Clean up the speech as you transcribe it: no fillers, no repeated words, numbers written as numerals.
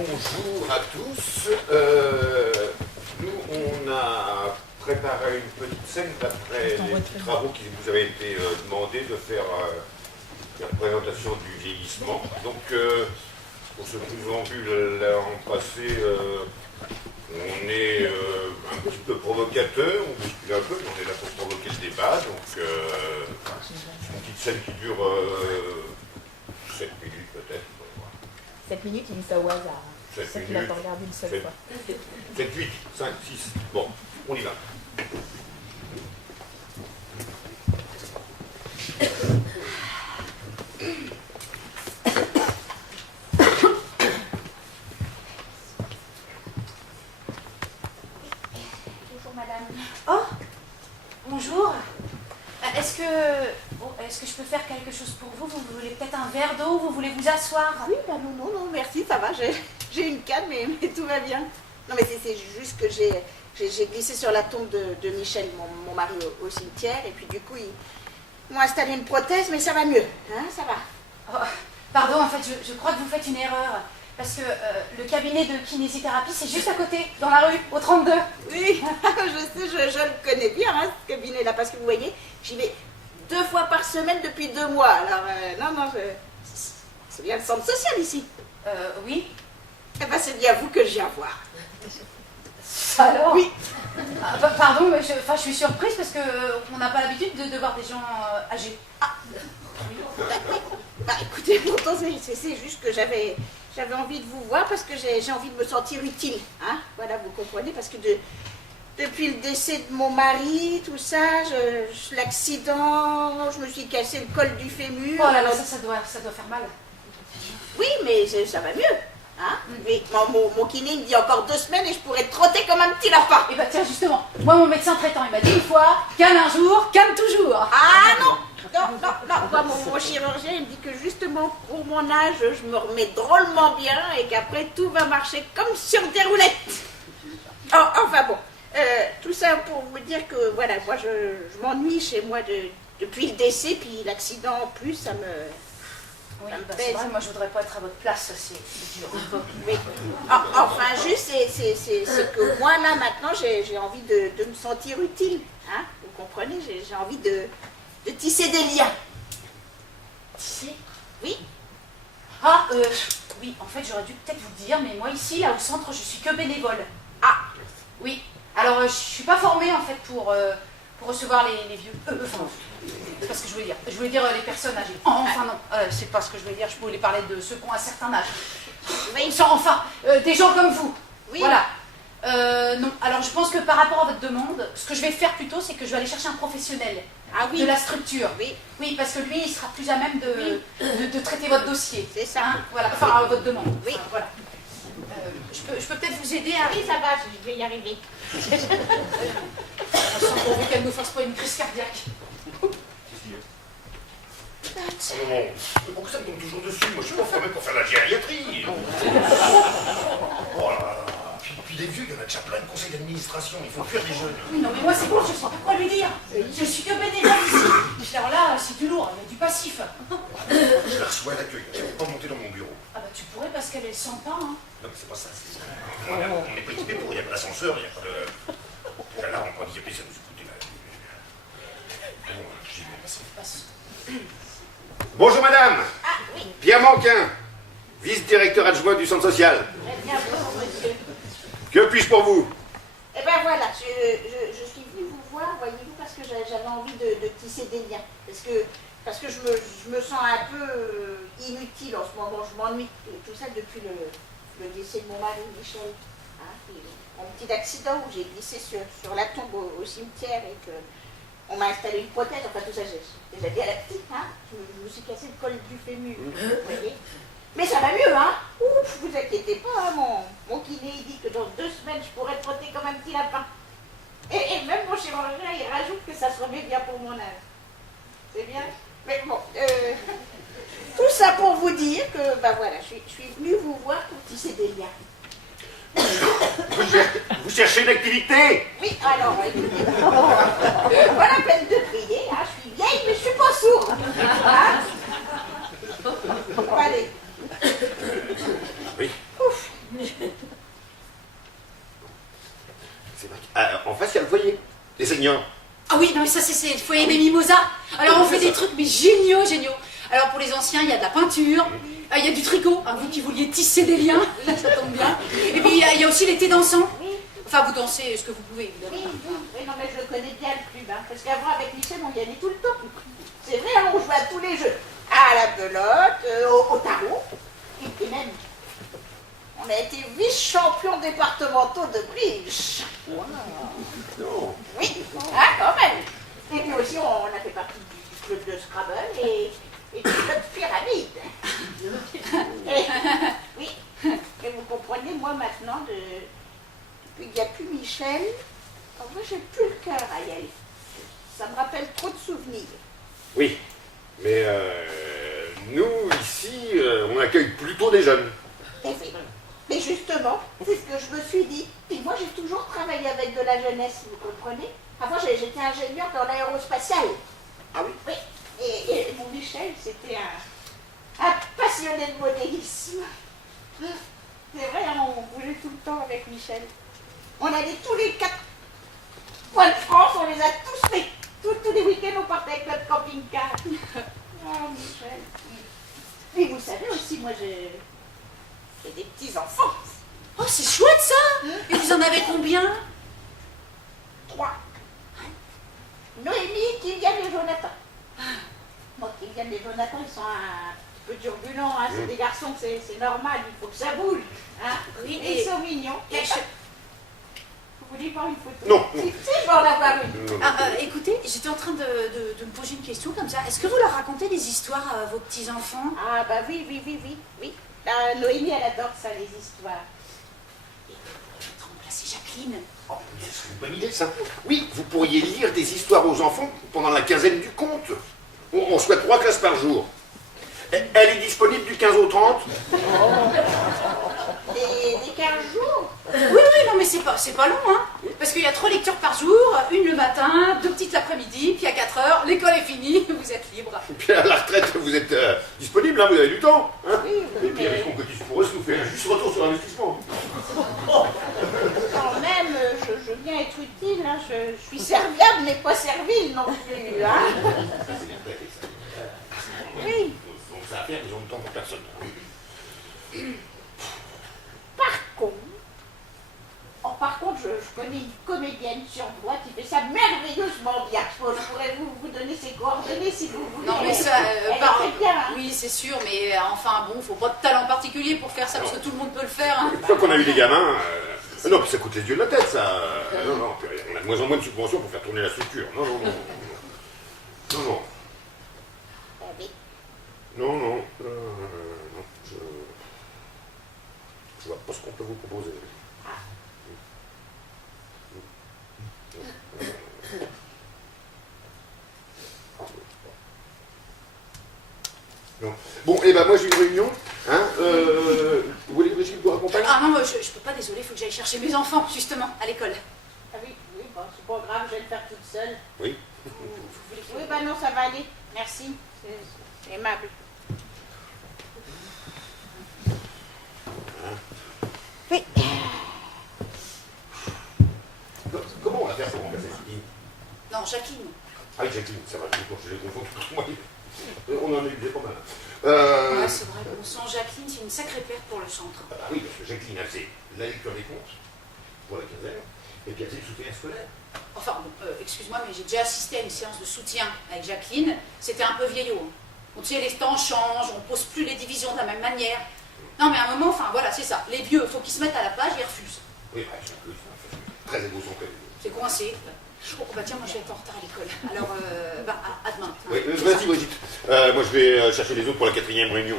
bonjour à tous. Nous, on a préparé une petite scène d'après les travaux qui vous avaient été demandés de faire la présentation du vieillissement. Donc, pour ceux qui nous ont vu l'an passé, on est un petit peu provocateur, on bouscule un peu, mais on est là pour provoquer le débat. Donc, c'est une petite scène qui dure 7 minutes peut-être. 7 minutes, il dit ça au hasard. 7 C'est ça qu'il minutes. a pas regardé une seule fois. 7, 8, 5, 6. Bon, on y va. Bonjour madame. Oh, bonjour. Est-ce que je peux faire quelque chose pour vous? Vous voulez peut-être un verre d'eau? Vous voulez vous asseoir? Oui, bah non, merci, ça va, j'ai une canne, mais tout va bien. Non, mais c'est juste que j'ai glissé sur la tombe de Michel, mon mari, au cimetière, et puis du coup, ils m'ont installé une prothèse, mais ça va mieux, hein, ça va. Oh, pardon, en fait, je crois que vous faites une erreur. Parce que le cabinet de kinésithérapie, c'est juste à côté, dans la rue, au 32. Oui, je sais, je le connais bien, hein, ce cabinet-là, parce que vous voyez, j'y vais 2 fois par semaine depuis 2 mois, alors non, c'est bien le centre social ici. Oui. Eh ben, c'est bien vous que je viens voir. Alors? Oui. Ah, pardon, mais je suis surprise parce qu'on n'a pas l'habitude de voir des gens âgés. Ah. Bah, écoutez, pourtant, c'est juste que j'avais envie de vous voir parce que j'ai envie de me sentir utile, hein. Voilà, vous comprenez, parce que depuis le décès de mon mari, tout ça, l'accident, je me suis cassé le col du fémur. Oh là là, ça doit faire mal. Oui, mais ça va mieux, hein. Mais mon kiné me dit encore 2 semaines et je pourrais trotter comme un petit lapin. Et bah tiens, justement, moi mon médecin traitant, il m'a dit une fois, calme un jour, calme toujours. Ah non. Moi, mon chirurgien, il me dit que justement, pour mon âge, je me remets drôlement bien et qu'après, tout va marcher comme sur des roulettes. Oh, enfin bon, tout ça pour vous dire que, voilà, moi, je m'ennuie chez moi depuis le décès, puis l'accident en plus, ça me... Oui, ça me bah, pèse. c'est vrai, moi je voudrais pas être à votre place, c'est dur. Oui. Enfin, juste, c'est que moi, là, maintenant, j'ai envie de me sentir utile, hein. Vous comprenez, j'ai envie de tisser des liens. Tisser? Oui. Ah, oui, en fait, j'aurais dû peut-être vous dire, mais moi ici, là, au centre, je suis que bénévole. Ah. Oui. Alors, je suis pas formée, en fait, pour recevoir les vieux. Enfin, c'est pas ce que je voulais dire. Je voulais dire les personnes âgées. Enfin, non, c'est pas ce que je voulais dire. Je voulais parler de ceux qui ont un certain âge. Oui. Enfin, des gens comme vous. Oui. Voilà. Non, alors je pense que par rapport à votre demande, ce que je vais faire plutôt, c'est que je vais aller chercher un professionnel de la structure. Oui. Oui, parce que lui, il sera plus à même de traiter votre dossier. C'est ça. Hein, voilà, enfin, votre demande. Oui. Enfin, voilà. Je peux peut-être vous aider à... Oui, ça va, je vais y arriver. Pourvu qu'elle ne fasse pas une crise cardiaque. Mais pourquoi ça me tombe toujours dessus? Moi, je suis pas formé pour faire la gériatrie. Oh là là. Puis les vieux, il y en a déjà plein de conseils d'administration. Il faut fuir les jeunes. Oui, non, mais moi, c'est bon, je sais pas quoi lui dire. Je suis que bénévole ici. Alors là, c'est du lourd, il y a du passif. Je la reçois à l'accueil. Je ne vais pas monter dans mon bureau. Ah bah, tu pourrais parce qu'elle est sent pas, hein. Non, mais c'est pas ça. On n'est pas équipé pour. Il n'y a pas d'ascenseur, il n'y a pas de... La lampe handicapée, ça nous a coûté la... Bon, j'y vais. Passe. Bonjour madame. Ah oui, Pierre Manquin, vice-directeur adjoint du centre social. très bien, bonjour monsieur. Que puis-je pour vous? Eh ben voilà, je suis venue vous voir, voyez-vous, parce que j'avais envie de tisser des liens. Parce que je me sens un peu inutile en ce moment, je m'ennuie, tout ça depuis le décès de mon mari Michel. Hein, mon petit accident où j'ai glissé sur la tombe au cimetière et que on m'a installé une prothèse, enfin tout ça, j'ai déjà dit à la petite, hein, je me suis cassé le col du fémur, vous voyez. Mais ça va mieux, hein. Ouf, vous inquiétez pas, hein, mon kiné il dit que dans 2 semaines, je pourrais trotter comme un petit lapin. Et même mon chirurgien, il rajoute que ça se remet bien pour mon âge. C'est bien. Mais bon, tout ça pour vous dire que, ben voilà, je suis venue vous voir pour tisser des liens. Vous cherchez une activité? Oui, alors, écoutez, pas la peine de prier, hein, je suis vieille, mais je suis pas sourde. Hein. Allez. Oui. Ouf. enseignants. Ah oui, non mais ça c'est le foyer des mimosas. Alors on fait des trucs mais géniaux. Alors pour les anciens, il y a de la peinture, il y a du tricot, hein, vous qui vouliez tisser des liens, là ça tombe bien. Et puis il y a aussi l'été dansant. Enfin vous dansez ce que vous pouvez évidemment. Oui, non mais je le connais bien le club, hein, parce qu'avant avec Michel on y allait tout le temps. C'est vrai, hein, on jouait à tous les jeux. À la belote, au tarot, et puis même, on a été vice-champions départementaux de bridge. Wow. Non. Oui, ah, quand même. Et puis aussi, on a fait partie du club de Scrabble et du club pyramide. Oui, et vous comprenez, moi maintenant, depuis qu'il n'y a plus Michel, en vrai, j'ai plus le cœur à y aller. Ça me rappelle trop de souvenirs. Oui, mais nous, ici, on accueille plutôt des jeunes. Mais justement, c'est ce que je me suis dit. Et moi, j'ai toujours travaillé avec de la jeunesse, vous comprenez? Avant, j'étais ingénieur dans l'aérospatial. Ah oui? Oui. Et mon Michel, c'était un passionné de modélisme. C'est vrai, hein, on bougeait tout le temps avec Michel. On allait tous les 4 coins de France, on les a tous fait. Tous les week-ends, on partait avec notre camping-car. Oh, Michel. Et vous savez aussi, moi, j'ai des petits-enfants. Oh c'est chouette ça. Et vous en avez combien? 3. Noémie, Kylian et Jonathan. Bon, Kylian et Jonathan, ils sont un peu turbulents, hein. C'est des garçons, c'est normal, il faut que ça bouge. Hein. Oui, et ils sont mignons. Vous voulez voir une photo? Non. Si, je vais en avoir une. Écoutez, j'étais en train de me poser une question comme ça. Est-ce que vous leur racontez des histoires à vos petits-enfants? Ah bah oui. Noémie, elle adore ça, les histoires. Et peut-être remplacer Jacqueline. Oh, c'est une bonne idée, ça. Oui, vous pourriez lire des histoires aux enfants pendant la quinzaine du conte. On souhaite 3 classes par jour. Elle est disponible du 15 au 30. Les 15 jours? Oui, non mais c'est pas long, hein. Parce qu'il y a 3 lectures par jour, une le matin, 2 petites l'après-midi, puis à 4 heures, l'école est finie, vous êtes libre. Et puis à la retraite, vous êtes disponible, hein, vous avez du temps. Hein. Oui, et puis avec mon cotise pour eux, ça nous fait un juste retour sur investissement. Quand même, je viens être utile, hein. Je suis serviable, mais pas servile non plus. Hein. Oui. Donc ça à faire, ils ont le temps pour personne. Par contre, je connais une comédienne sur Blois qui fait ça merveilleusement bien. Je pourrais vous donner ses coordonnées si vous voulez. Non mais ça, Elle est très bien. Hein. Oui c'est sûr, mais enfin bon, faut pas de talent particulier pour faire ça, parce que tout le monde peut le faire. Hein. Une fois qu'on a eu des gamins, non, puis ça coûte les yeux de la tête, ça. Non, puis on a de moins en moins de subventions pour faire tourner la structure. Non. Oui. Non, je vois pas ce qu'on peut vous proposer. Non. Bon, et ben moi j'ai une réunion. Hein, vous voulez que Brigitte vous raccompagne? Ah non, je peux pas, désolé, il faut que j'aille chercher mes enfants, justement, à l'école. Ah oui, bon, c'est pas grave, je vais le faire toute seule. Oui. Oui, bah non, ça va aller. Merci, c'est aimable. Oui. Comment on va faire pour remplacer Jacqueline? Non, Jacqueline. Ah oui, Jacqueline, ça va, je les confonds tous moi. On en a eu des pas mal. Ouais, c'est vrai, bon sang, Jacqueline, c'est une sacrée perte pour le centre. Ah bah oui, parce que Jacqueline, elle faisait la lecture des comptes pour la quinzaine, et puis elle faisait le soutien scolaire. Enfin, bon, excuse-moi, mais j'ai déjà assisté à une séance de soutien avec Jacqueline. C'était un peu vieillot. Hein. On sait, les temps changent, on pose plus les divisions de la même manière. Non, mais à un moment, enfin, voilà, c'est ça. Les vieux, il faut qu'ils se mettent à la page, ils refusent. Oui, bah, c'est très égocentrique. C'est coincé. Oh, bah tiens, moi je vais être en retard à l'école. Alors, à demain. Oui, vas-y, Brigitte. Moi je vais chercher les autres pour la 4e réunion.